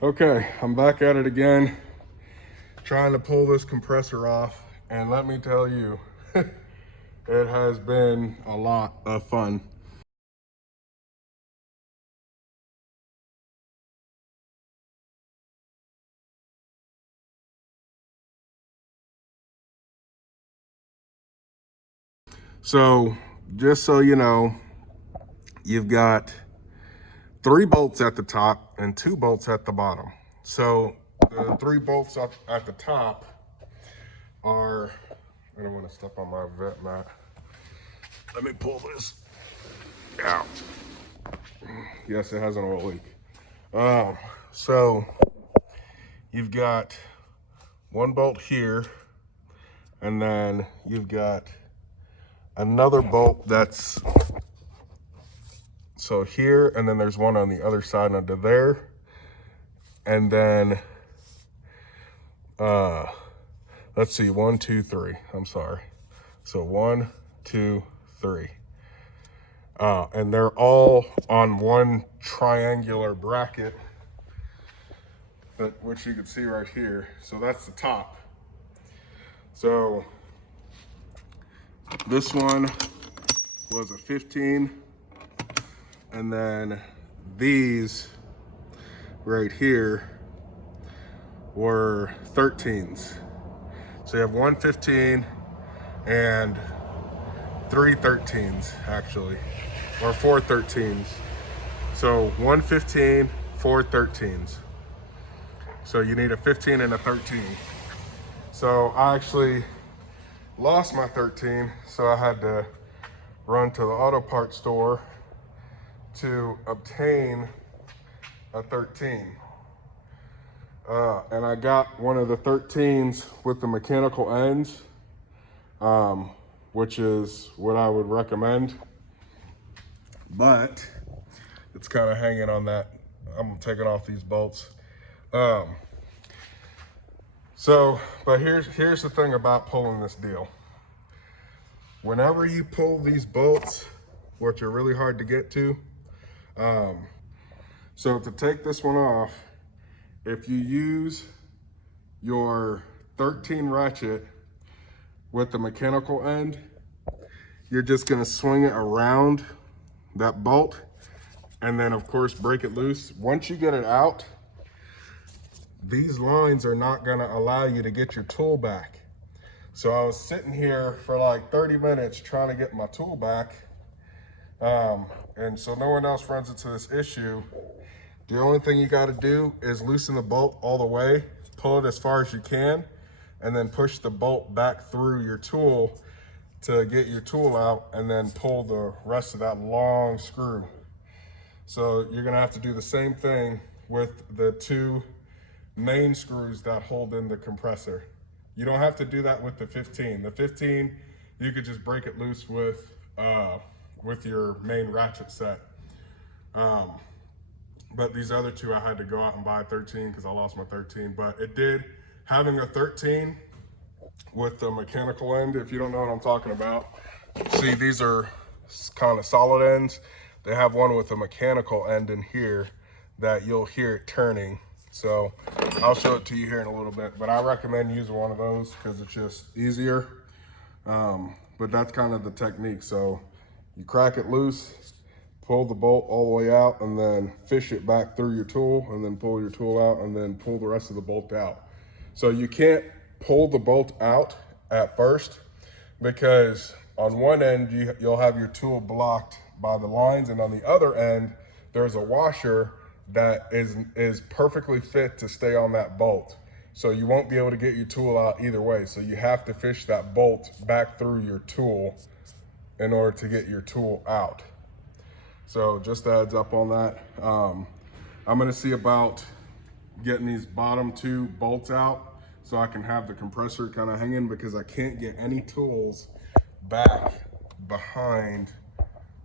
Okay, I'm back at it again, trying to pull this compressor off, and let me tell you, it has been a lot of fun. So, just so you know, you've got 3 bolts at the top and 2 bolts at the bottom. So, the 3 bolts up at the top are, I don't want to step on my vet mat. Let me pull this out. Yes, it has an oil leak. So you've got 1 bolt here, and then you've got another bolt that's so here, and then there's one on the other side under there, and then let's see, 1, 2, 3. I'm sorry. So 1, 2, 3. And they're all on one triangular bracket, which you can see right here. So that's the top. So this one was a 15, and then these right here were 13s. So you have 1 15 and 3 13s actually, or 4 13s. So 1 15, 4 13s. So you need a 15 and a 13. So I actually lost my 13, so I had to run to the auto parts store to obtain a 13. And I got one of the 13s with the mechanical ends, which is what I would recommend. But it's kind of hanging on that. I'm taking off these bolts. But here's the thing about pulling this deal. Whenever you pull these bolts, which are really hard to get to, so to take this one off, if you use your 13 ratchet with the mechanical end, you're just gonna swing it around that bolt and then of course break it loose. Once you get it out, these lines are not gonna allow you to get your tool back. So I was sitting here for like 30 minutes trying to get my tool back. And so no one else runs into this issue. The only thing you gotta do is loosen the bolt all the way, pull it as far as you can, and then push the bolt back through your tool to get your tool out, and then pull the rest of that long screw. So you're gonna have to do the same thing with the 2 main screws that hold in the compressor. You don't have to do that with the 15. The 15, you could just break it loose with your main ratchet set. But these other 2, I had to go out and buy a 13 because I lost my 13. But it did, having a 13 with the mechanical end, if you don't know what I'm talking about, see, these are kind of solid ends. They have one with a mechanical end in here that you'll hear it turning. So I'll show it to you here in a little bit, but I recommend using one of those because it's just easier. But that's kind of the technique. So you crack it loose, pull the bolt all the way out, and then fish it back through your tool, and then pull your tool out, and then pull the rest of the bolt out. So you can't pull the bolt out at first, because on one end you'll have your tool blocked by the lines, and on the other end there's a washer that is perfectly fit to stay on that bolt. So you won't be able to get your tool out either way. So you have to fish that bolt back through your tool in order to get your tool out. So just a heads up on that. I'm gonna see about getting these bottom 2 bolts out so I can have the compressor kind of hanging, because I can't get any tools back behind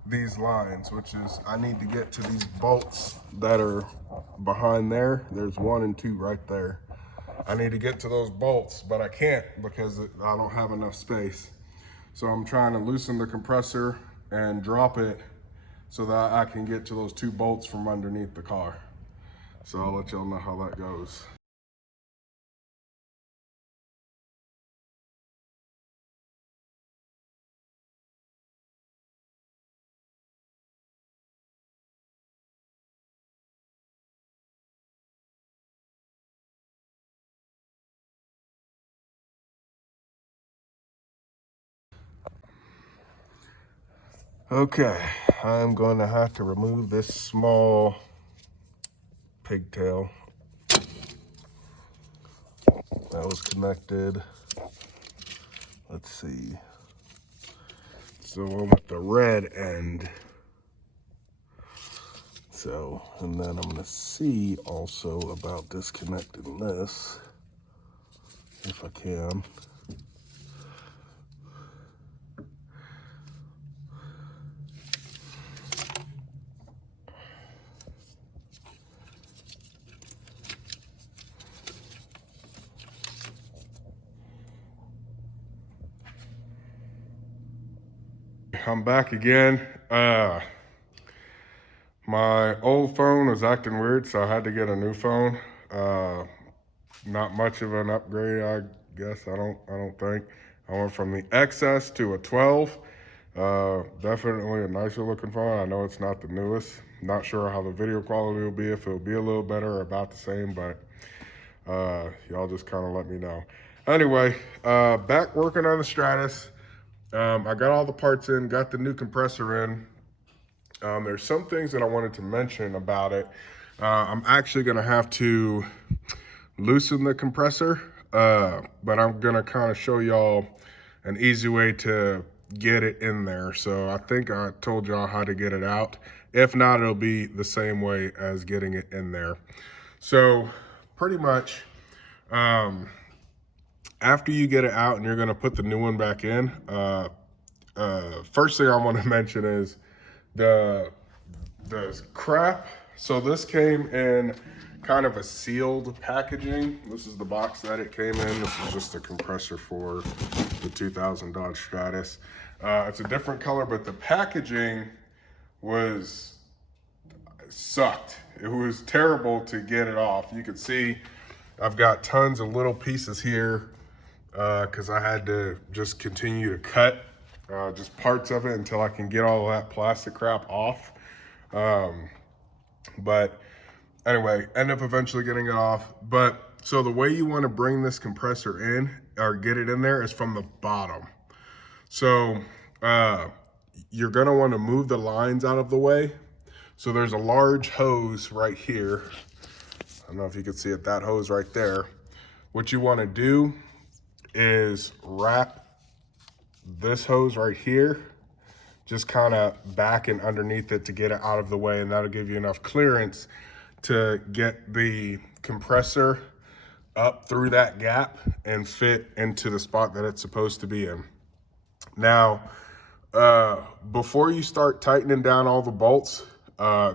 these lines, which is, I need to get to these bolts that are behind there. There's 1 and 2 right there. I need to get to those bolts, but I can't because I don't have enough space. So I'm trying to loosen the compressor and drop it so that I can get to those 2 bolts from underneath the car. So I'll let y'all know how that goes. Okay, I'm going to have to remove this small pigtail that was connected. Let's see. So I'm with the red end. So, and then I'm gonna see also about disconnecting this, if I can. I'm back again. My old phone was acting weird, so I had to get a new phone. Not much of an upgrade, I guess. I don't think. I went from the XS to a 12. Definitely a nicer looking phone. I know it's not the newest. Not sure how the video quality will be, if it'll be a little better or about the same, but y'all just kind of let me know. Anyway, back working on the Stratus. I got all the parts in, got the new compressor in. There's some things that I wanted to mention about it. I'm actually gonna have to loosen the compressor, but I'm gonna kind of show y'all an easy way to get it in there. So I think I told y'all how to get it out. If not, it'll be the same way as getting it in there. So pretty much, after you get it out and you're gonna put the new one back in, first thing I want to mention is the crap. So this came in kind of a sealed packaging. This is the box that it came in. This is just the compressor for the 2000 Dodge Stratus. It's a different color, but the packaging sucked. It was terrible to get it off. You can see I've got tons of little pieces here because I had to just continue to cut just parts of it until I can get all that plastic crap off. But anyway, end up eventually getting it off. But so the way you want to bring this compressor in or get it in there is from the bottom. So you're going to want to move the lines out of the way. So there's a large hose right here. I don't know if you can see it, that hose right there. What you want to do is wrap this hose right here, just kind of back and underneath it to get it out of the way, and that'll give you enough clearance to get the compressor up through that gap and fit into the spot that it's supposed to be in. Now, before you start tightening down all the bolts,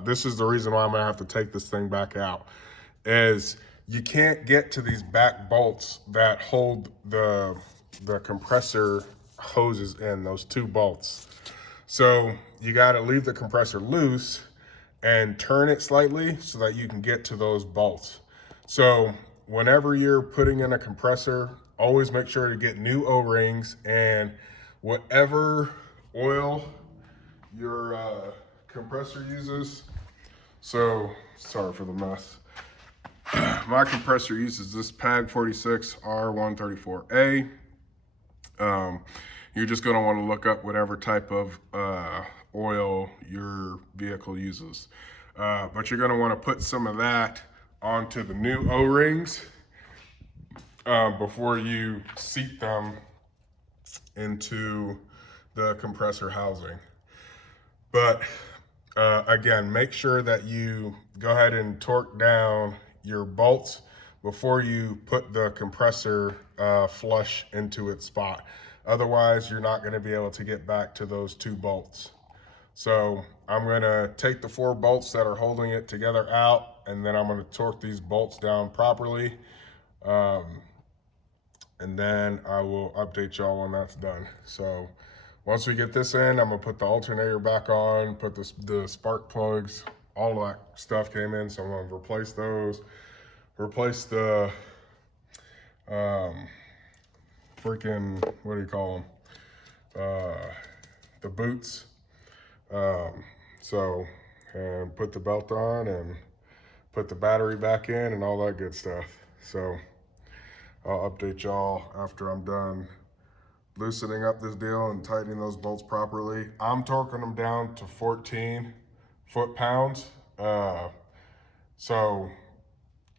this is the reason why I'm gonna have to take this thing back out, is you can't get to these back bolts that hold the compressor hoses in, those two bolts. So you gotta leave the compressor loose and turn it slightly so that you can get to those bolts. So whenever you're putting in a compressor, always make sure to get new O-rings and whatever oil your compressor uses. So sorry for the mess. My compressor uses this PAG 46 R134A. You're just gonna wanna look up whatever type of oil your vehicle uses. But you're gonna wanna put some of that onto the new O-rings before you seat them into the compressor housing. But again, make sure that you go ahead and torque down your bolts before you put the compressor flush into its spot. Otherwise, you're not going to be able to get back to those two bolts. So I'm going to take the 4 bolts that are holding it together out, and then I'm going to torque these bolts down properly. And then I will update y'all when that's done. So once we get this in, I'm gonna put the alternator back on, put the spark plugs, all of that stuff came in, so I'm gonna replace those. Replace the freaking, what do you call them? The boots. And put the belt on and put the battery back in and all that good stuff. So I'll update y'all after I'm done loosening up this deal and tightening those bolts properly. I'm torquing them down to 14 foot-pounds. So,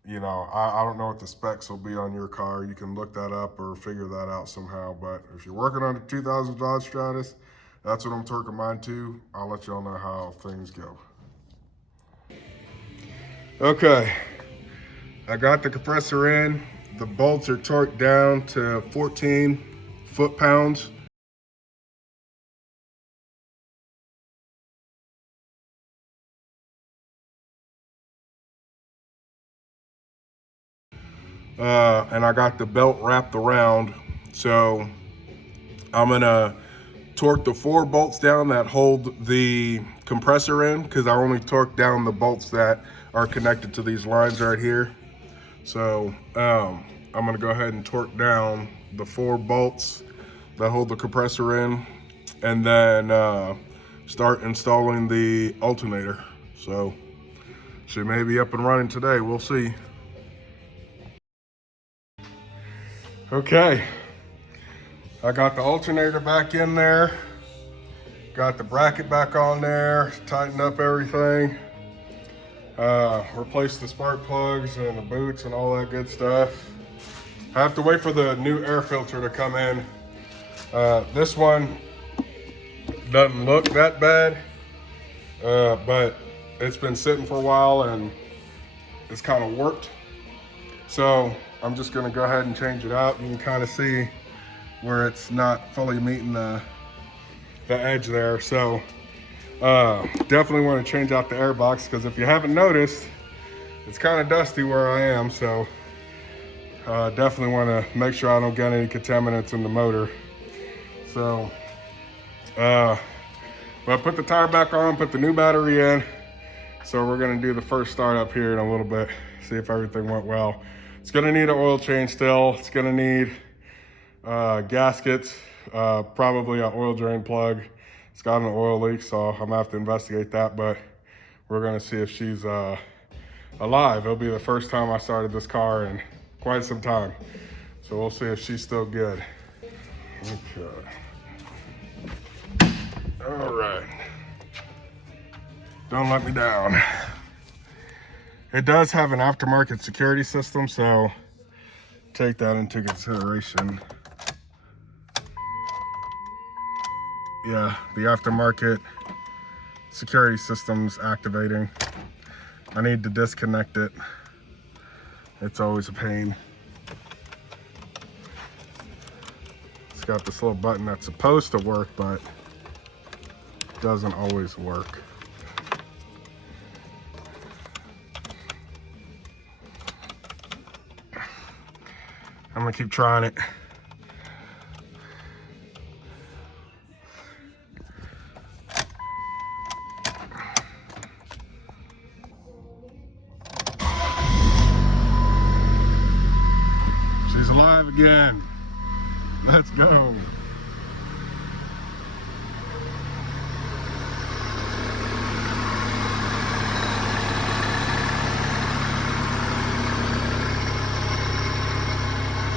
you know, I don't know what the specs will be on your car. You can look that up or figure that out somehow. But if you're working on a 2000 Dodge Stratus, that's what I'm torquing mine to. I'll let y'all know how things go. Okay, I got the compressor in. The bolts are torqued down to 14 foot-pounds. And I got the belt wrapped around. So I'm gonna torque the 4 bolts down that hold the compressor in, because I only torque down the bolts that are connected to these lines right here. So I'm gonna go ahead and torque down the 4 bolts that hold the compressor in, and then start installing the alternator. So she may be up and running today, we'll see. Okay, I got the alternator back in there, got the bracket back on there, tightened up everything, replaced the spark plugs and the boots and all that good stuff. I have to wait for the new air filter to come in. This one doesn't look that bad, but it's been sitting for a while and it's kind of warped. So I'm just gonna go ahead and change it out. You can kind of see where it's not fully meeting the edge there. So definitely want to change out the air box, because if you haven't noticed, it's kind of dusty where I am. So definitely want to make sure I don't get any contaminants in the motor. So but put the tire back on, put the new battery in. So we're gonna do the first startup here in a little bit, see if everything went well. It's gonna need an oil change still. It's gonna need gaskets, probably an oil drain plug. It's got an oil leak, so I'm gonna have to investigate that, but we're gonna see if she's alive. It'll be the first time I started this car in quite some time. So we'll see if she's still good. Okay. All right. Don't let me down. It does have an aftermarket security system, so take that into consideration. Yeah, the aftermarket security system's activating. I need to disconnect it. It's always a pain. It's got this little button that's supposed to work, but it doesn't always work. I'm gonna keep trying it. She's alive again. Let's go.